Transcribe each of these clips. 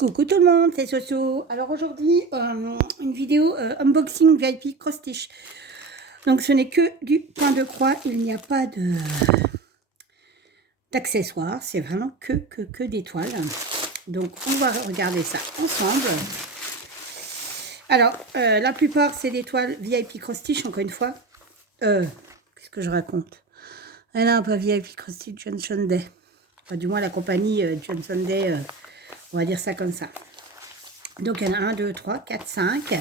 Coucou tout le monde, c'est Soso. Alors aujourd'hui, une vidéo unboxing VIP Cross Stitch. Donc ce n'est que du point de croix, il n'y a pas d'accessoires, c'est vraiment que des toiles. Donc on va regarder ça ensemble. Alors la plupart c'est des toiles VIP Cross Stitch, encore une fois. Qu'est-ce que je raconte? Ah non, pas VIP Cross Stitch, Johnson Day. Enfin, du moins la compagnie Johnson Day, on va dire ça comme ça. Donc, il y en a 1, 2, 3, 4, 5.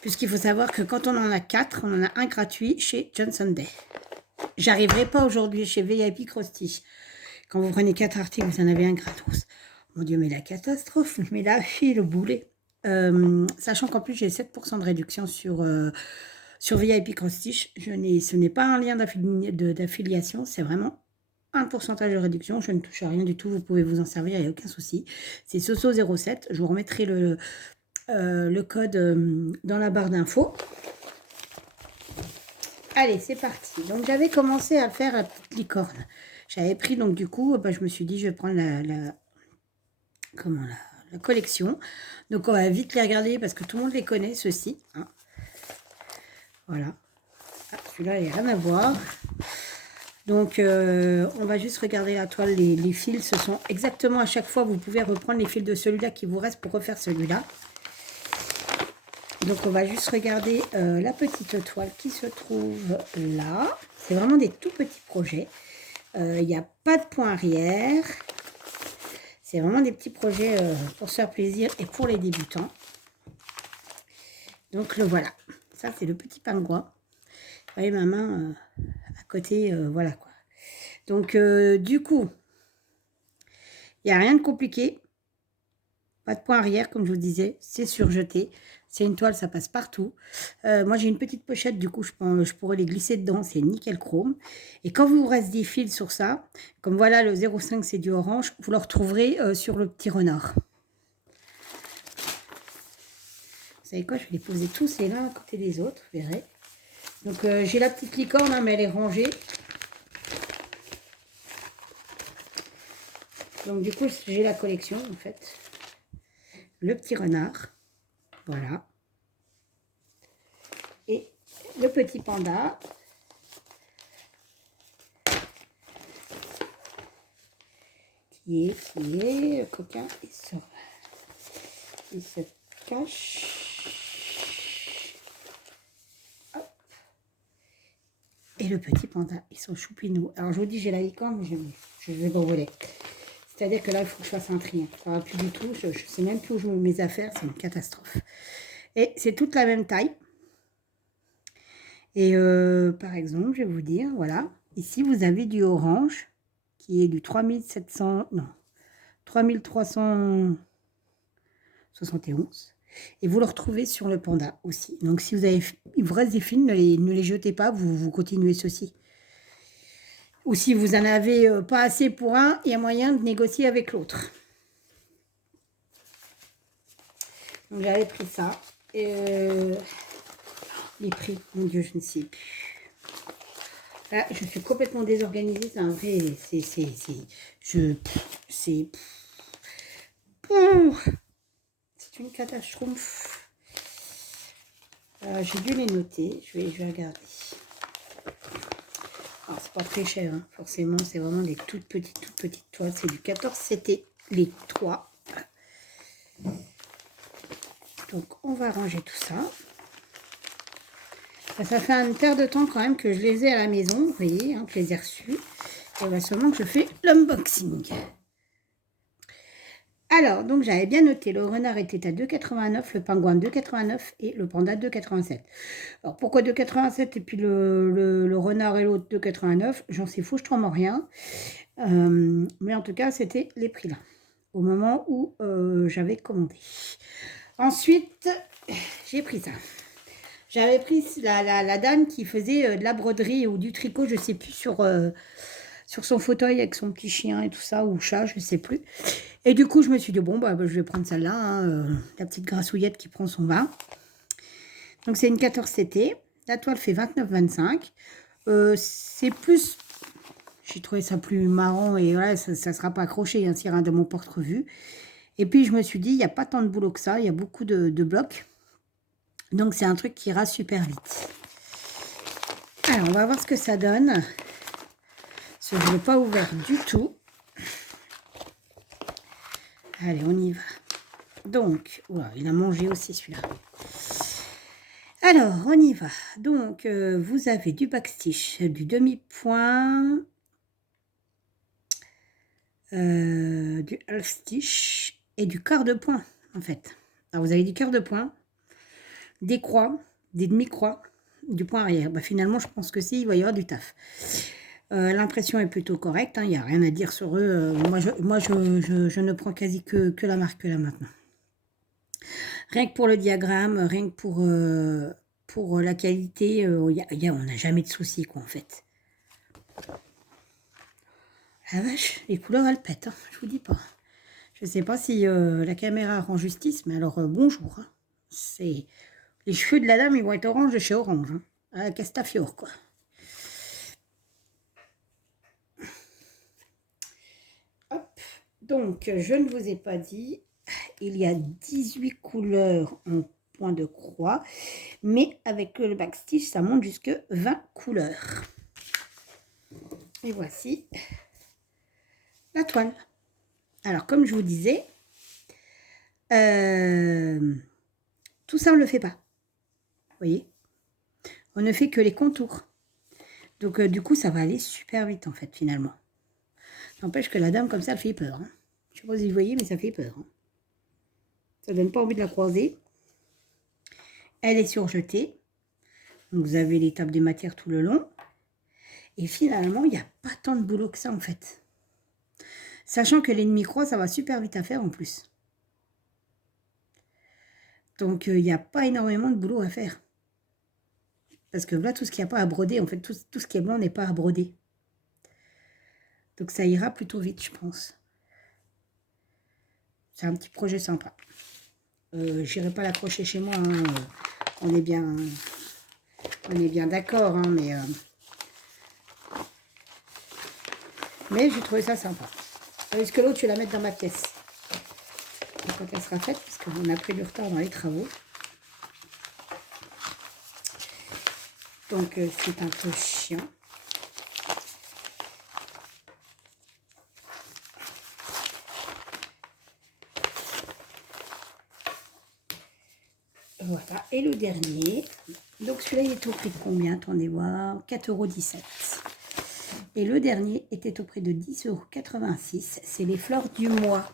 Puisqu'il faut savoir que quand on en a 4, on en a un gratuit chez Johnson Day. J'arriverai pas aujourd'hui chez VIP Cross Stitch. Quand vous prenez 4 articles, vous en avez un gratos. Mon Dieu, mais la catastrophe, mais la file au boulet. Sachant qu'en plus, j'ai 7% de réduction sur VIP Cross Stitch. Ce n'est pas un lien d'affiliation, c'est vraiment un pourcentage de réduction. Je ne touche à rien du tout, vous pouvez vous en servir, il n'y a aucun souci. C'est Soso07, je vous remettrai le code dans la barre d'infos. Allez, c'est parti. Donc, j'avais commencé à faire la petite licorne. J'avais pris, donc du coup, je me suis dit, je vais prendre la collection. Donc, on va vite les regarder parce que tout le monde les connaît, ceux-ci. Hein. Voilà. Ah, celui-là, il n'y a rien à voir. Donc, on va juste regarder la toile. Les fils, ce sont exactement à chaque fois, vous pouvez reprendre les fils de celui-là qui vous reste pour refaire celui-là. Donc, on va juste regarder la petite toile qui se trouve là. C'est vraiment des tout petits projets. Il n'y a pas de point arrière. C'est vraiment des petits projets pour se faire plaisir et pour les débutants. Donc, le voilà. Ça, c'est le petit pingouin. Vous voyez ma main à côté, voilà quoi. Donc, du coup, il n'y a rien de compliqué. Pas de point arrière, comme je vous disais. C'est surjeté. C'est une toile, ça passe partout. Moi, j'ai une petite pochette, du coup, je pourrais les glisser dedans. C'est nickel chrome. Et quand vous reste des fils sur ça, comme voilà, le 0,5, c'est du orange, vous le retrouverez sur le petit renard. Vous savez quoi, je vais les poser tous les l'un à côté des autres, vous verrez. Donc, j'ai la petite licorne, hein, mais elle est rangée. Donc, du coup, j'ai la collection, en fait. Le petit renard. Voilà. Et le petit panda. Qui est le coquin, il se cache. Hop. Et le petit panda, ils sont choupinous. Alors, je vous dis, j'ai la licorne, mais je vais brûler. C'est-à-dire que là, il faut que je fasse un tri. Ça va plus du tout. Je ne sais même plus où je mets mes affaires. C'est une catastrophe. Et c'est toute la même taille. Et par exemple, je vais vous dire, voilà. Ici, vous avez du orange qui est du 3700, non, 3371. Et vous le retrouvez sur le panda aussi. Donc, si il vous reste des fils, ne les jetez pas. Vous continuez ceci. Ou si vous en avez pas assez pour un, il y a moyen de négocier avec l'autre. Donc, j'avais pris ça. Et les prix, mon Dieu, je ne sais plus. Là, je suis complètement désorganisée. C'est un vrai... C'est une catastrophe. J'ai dû les noter. Je vais regarder. Alors, c'est pas très cher, hein. Forcément, c'est vraiment des toutes petites toiles. C'est du 14, c'était les 3. Donc, on va ranger tout ça. Ça fait un paire de temps quand même que je les ai à la maison. Vous voyez, hein, que je les ai reçus. Et bien seulement que je fais l'unboxing. Alors, donc j'avais bien noté, le renard était à 2,89, le pingouin 2,89 et le panda 2,87. Alors, pourquoi 2,87 et puis le renard et l'autre 2,89? J'en sais foutrement rien. Mais en tout cas, c'était les prix là, au moment où j'avais commandé. Ensuite, j'ai pris ça. J'avais pris la dame qui faisait de la broderie ou du tricot, je ne sais plus, sur son fauteuil avec son petit chien et tout ça, ou chat, je ne sais plus. Et du coup, je me suis dit, bon, je vais prendre celle-là, hein, la petite grassouillette qui prend son bain. Donc, c'est une 14CT. La toile fait 29,25. C'est plus... J'ai trouvé ça plus marrant et voilà, ça ne sera pas accroché, hein, c'est rien de mon porte-revue. Et puis, je me suis dit, il n'y a pas tant de boulot que ça. Il y a beaucoup de blocs. Donc, c'est un truc qui ira super vite. Alors, on va voir ce que ça donne. Je ne l'ai pas ouvert du tout. Allez, on y va. Donc, oula, il a mangé aussi celui-là. Alors, on y va. Donc, vous avez du backstitch, du demi-point, du half stitch et du quart de point, en fait. Alors, vous avez du quart de point, des croix, des demi-croix, du point arrière. Bah, finalement, je pense que si, il va y avoir du taf. L'impression est plutôt correcte, hein, il n'y a rien à dire sur eux. Moi, je ne prends quasi que la marque là maintenant. Rien que pour le diagramme, rien que pour la qualité, on n'a jamais de soucis, quoi, en fait. La vache, les couleurs, elles pètent, hein, je vous dis pas. Je sais pas si la caméra rend justice, mais alors, bonjour. Hein. C'est... Les cheveux de la dame, ils vont être orange de chez Orange. Hein. À la Castafiore, quoi. Hop. Donc, je ne vous ai pas dit, il y a 18 couleurs en point de croix, mais avec le backstitch, ça monte jusque 20 couleurs. Et voici la toile. Alors, comme je vous disais, tout ça, on ne le fait pas. Vous voyez? On ne fait que les contours. Donc, du coup, ça va aller super vite, en fait, finalement. N'empêche que la dame, comme ça, elle fait peur. Hein. Je ne sais pas si vous voyez, mais ça fait peur. Hein. Ça ne donne pas envie de la croiser. Elle est surjetée. Donc, vous avez l'étape des matières tout le long. Et finalement, il n'y a pas tant de boulot que ça, en fait. Sachant que les demi-croix, ça va super vite à faire, en plus. Donc, il n'y a pas énormément de boulot à faire. Parce que là, tout ce qu'il n'y a pas à broder, en fait, tout ce qui est blanc n'est pas à broder. Donc, ça ira plutôt vite, je pense. C'est un petit projet sympa. J'irai pas l'accrocher chez moi. Hein. On est bien d'accord, hein, mais j'ai trouvé ça sympa. Est-ce que l'autre, je vais la mettre dans ma pièce quand elle sera faite, parce qu'on a pris du retard dans les travaux. Donc, c'est un peu chiant. Voilà, et le dernier. Donc, celui-là, il est au prix de combien? Attendez voir, 4,17 €. Et le dernier était au prix de 10,86 €. C'est les fleurs du mois.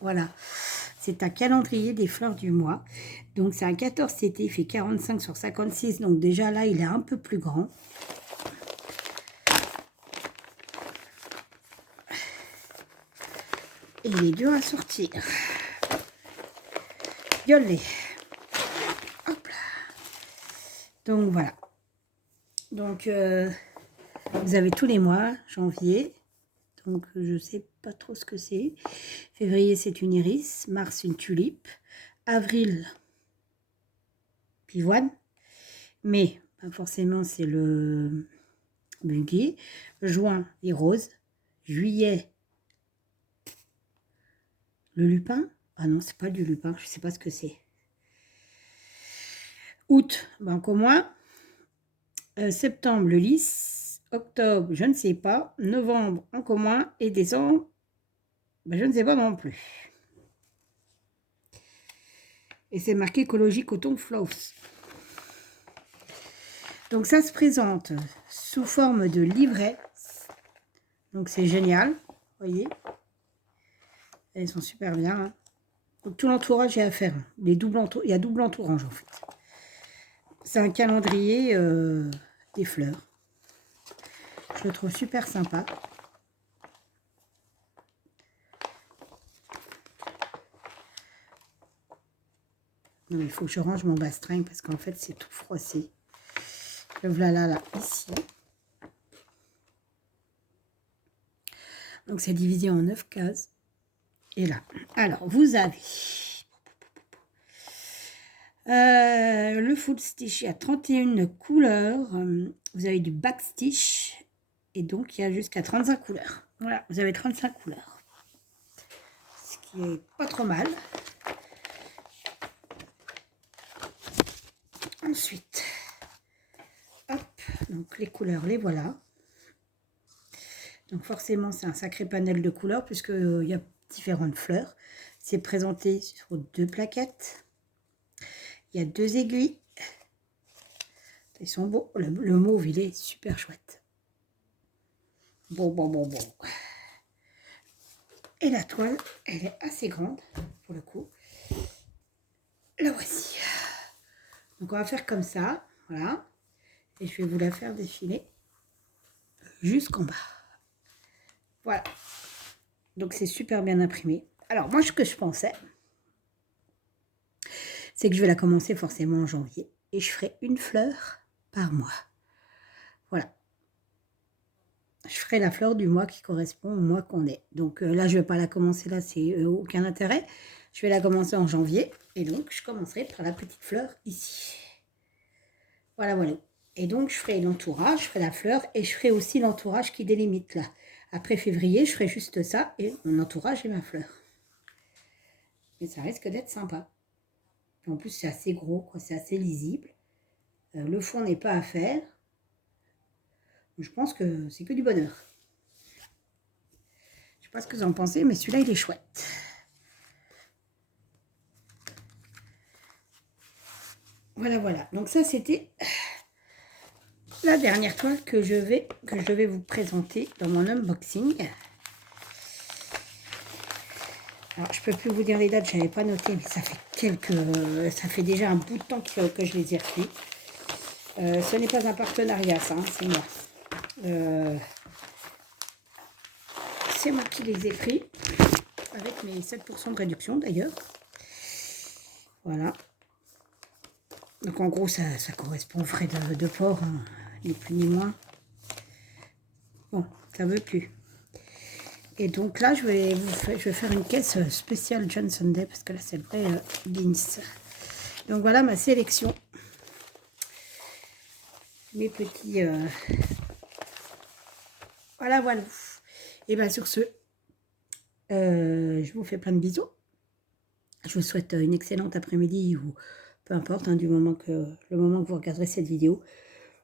Voilà. C'est un calendrier des fleurs du mois. Donc, c'est un 14 CT, il fait 45 sur 56. Donc, déjà là, il est un peu plus grand. Et il est dur à sortir. Violet. Hop là. Donc, voilà. Donc, vous avez tous les mois, janvier. Donc, je ne sais pas trop ce que c'est. Février, c'est une iris. Mars, une tulipe. Avril, pivoine. Mai, forcément, c'est le muguet. Juin, les roses. Juillet, le lupin. Ah non, c'est pas du lupin, je ne sais pas ce que c'est. Août, ben, encore moins. Septembre, le lys. Octobre, je ne sais pas. Novembre, encore moins. Et décembre, ben, je ne sais pas non plus. Et c'est marqué écologie coton floss. Donc ça se présente sous forme de livret. Donc c'est génial, vous voyez. Elles sont super bien. Hein. Donc tout l'entourage est à faire. Il y a double entourage en fait. C'est un calendrier des fleurs. Je le trouve super sympa. Non, il faut que je range mon bastringue parce qu'en fait c'est tout froissé. Le voilà là, ici. Donc c'est divisé en 9 cases. Et là. Alors vous avez le full stitch, il y a 31 couleurs. Vous avez du back stitch. Et donc, il y a jusqu'à 35 couleurs. Voilà, vous avez 35 couleurs. Ce qui est pas trop mal. Ensuite, hop, donc les couleurs, les voilà. Donc forcément, c'est un sacré panel de couleurs puisqu'il y a différentes fleurs. C'est présenté sur 2 plaquettes. Il y a 2 aiguilles. Ils sont beaux. Le mauve, il est super chouette. Bon. Et la toile, elle est assez grande pour le coup. La voici. Donc on va faire comme ça, voilà. Et je vais vous la faire défiler jusqu'en bas. Voilà. Donc c'est super bien imprimé. Alors moi, ce que je pensais, c'est que je vais la commencer forcément en janvier. Et je ferai une fleur par mois. Voilà. Je ferai la fleur du mois qui correspond au mois qu'on est. Donc là, je ne vais pas la commencer là, c'est aucun intérêt. Je vais la commencer en janvier. Et donc, je commencerai par la petite fleur ici. Voilà. Et donc, je ferai l'entourage, je ferai la fleur et je ferai aussi l'entourage qui délimite là. Après février, je ferai juste ça et mon entourage et ma fleur. Mais ça risque d'être sympa. En plus, c'est assez gros, c'est assez lisible. Le fond n'est pas à faire. Je pense que c'est que du bonheur. Je ne sais pas ce que vous en pensez, mais celui-là, il est chouette. Voilà. Donc ça, c'était la dernière toile que je vais vous présenter dans mon unboxing. Alors, je peux plus vous dire les dates, je n'avais pas noté, mais ça fait déjà un bout de temps que je les ai reçus. Ce n'est pas un partenariat, ça, hein, c'est moi. C'est moi qui les ai pris, avec mes 7% de réduction d'ailleurs. Voilà. Donc en gros, ça correspond aux frais de port, hein, ni plus ni moins. Bon, ça veut plus. Et donc là, je vais faire une caisse spéciale Johnson Day, parce que là, c'est le vrai Beans. Donc voilà ma sélection. Mes petits... Voilà. Et bien sur ce, je vous fais plein de bisous. Je vous souhaite une excellente après-midi ou peu importe, hein, le moment que vous regarderez cette vidéo.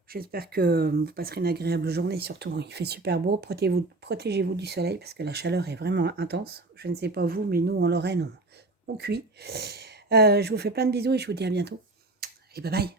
J'espère que vous passerez une agréable journée. Surtout, il fait super beau. Protégez-vous du soleil parce que la chaleur est vraiment intense. Je ne sais pas vous, mais nous, en Lorraine, on cuit. Je vous fais plein de bisous et je vous dis à bientôt. Et bye bye.